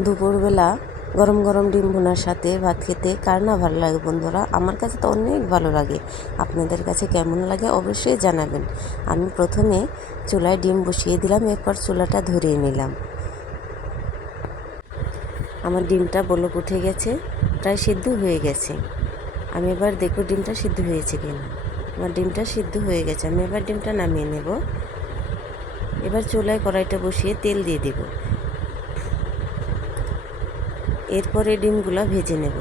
দুপুরবেলা গরম গরম ডিম ভুনার সাথে ভাত খেতে কার না ভালো লাগে বন্ধুরা? আমার কাছে তো অনেক ভালো লাগে। আপনাদের কাছে কেমন লাগে অবশ্যই জানাবেন। আমি প্রথমে চুলায় ডিম বসিয়ে দিলাম, এরপর চুলাটা ধরিয়ে নিলাম। আমার ডিমটা বলক উঠে গেছে, প্রায় সিদ্ধ হয়ে গেছে। আমি এবার দেখব ডিমটা সিদ্ধ হয়েছে কিনা। আমার ডিমটা সিদ্ধ হয়ে গেছে, আমি এবার ডিমটা নামিয়ে নেব। এবার চুলায় কড়াইটা বসিয়ে তেল দিয়ে দেব। এরপরে ডিমগুলো ভেজে নেব,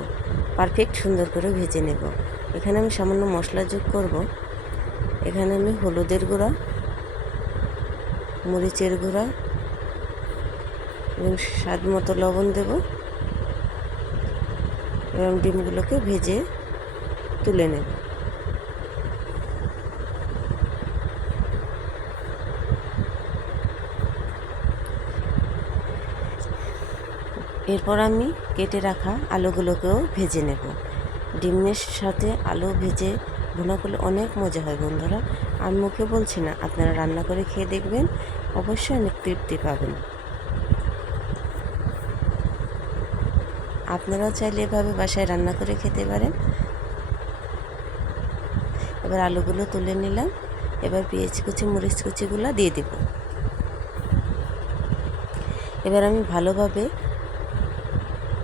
পারফেক্ট সুন্দর করে ভেজে নেব। এখানে আমি সামান্য মশলা যোগ করব। এখানে আমি হলুদের গুঁড়া, মরিচের গুঁড়া এবং স্বাদ মতো লবণ দেব এবং ডিমগুলোকে ভেজে তুলে নেব। এরপর আমি কেটে রাখা আলুগুলোকেও ভেজে নেব। ডিমের সাথে আলু ভেজে ভুনা করলে অনেক মজা হয় বন্ধুরা। আমি মুখে বলছি না, আপনারা রান্না করে খেয়ে দেখবেন, অবশ্যই অনেক তৃপ্তি পাবেন। আপনারাও চাইলে এভাবে বাসায় রান্না করে খেতে পারেন। এবার আলুগুলো তুলে নিলাম। এবার পেঁয়াজ কুচি, মরিচ কুচিগুলো দিয়ে দেব। এবার আমি ভালোভাবে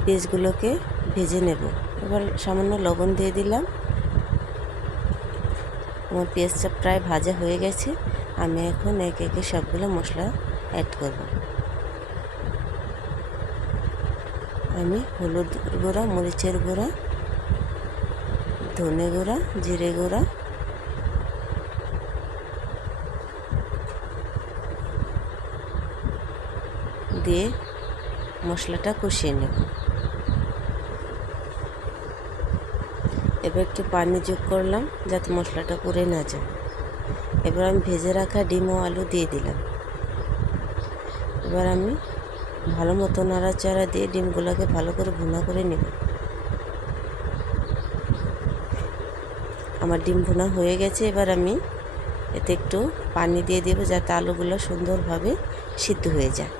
পেঁয়াজগুলোকে ভেজে নেব। এবার সামান্য লবণ দিয়ে দিলাম। আমার পেঁয়াজটা প্রায় ভাজা হয়ে গেছে। আমি এখন একে একে সবগুলো মশলা অ্যাড করব। আমি হলুদ গুঁড়া, মরিচের গুঁড়া, ধনে গুঁড়া, জিরে গুঁড়া, দিয়ে মশলাটা কষিয়ে নেব। এবার একটু পানি যোগ করলাম যাতে মশলাটা পুড়ে না যায়। এবার আমি ভেজে রাখা ডিম ও আলু দিয়ে দিলাম। এবার আমি ভালো মতো নাড়াচাড়া দিয়ে ডিমগুলোকে ভালো করে ভুনা করে নেব। আমার ডিম ভুনা হয়ে গেছে। এবার আমি এতে একটু পানি দিয়ে দেব যাতে আলুগুলো সুন্দরভাবে সিদ্ধ হয়ে যায়।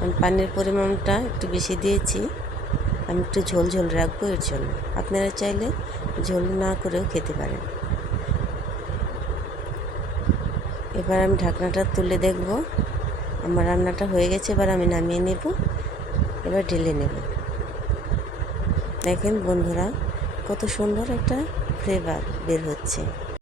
আমি পানির পরিমাণটা একটু বেশি দিয়েছি, আমি একটু ঝোল ঝোল রাখবো এর জন্য। আপনারা চাইলে ঝোল না করেও খেতে পারেন। এবার আমি ঢাকনাটা তুলে দেখব, আমার রান্নাটা হয়ে গেছে। এবার আমি নামিয়ে নেব, এবার ঢেলে নেব। দেখেন বন্ধুরা, কত সুন্দর একটা ফ্লেভার বের হচ্ছে।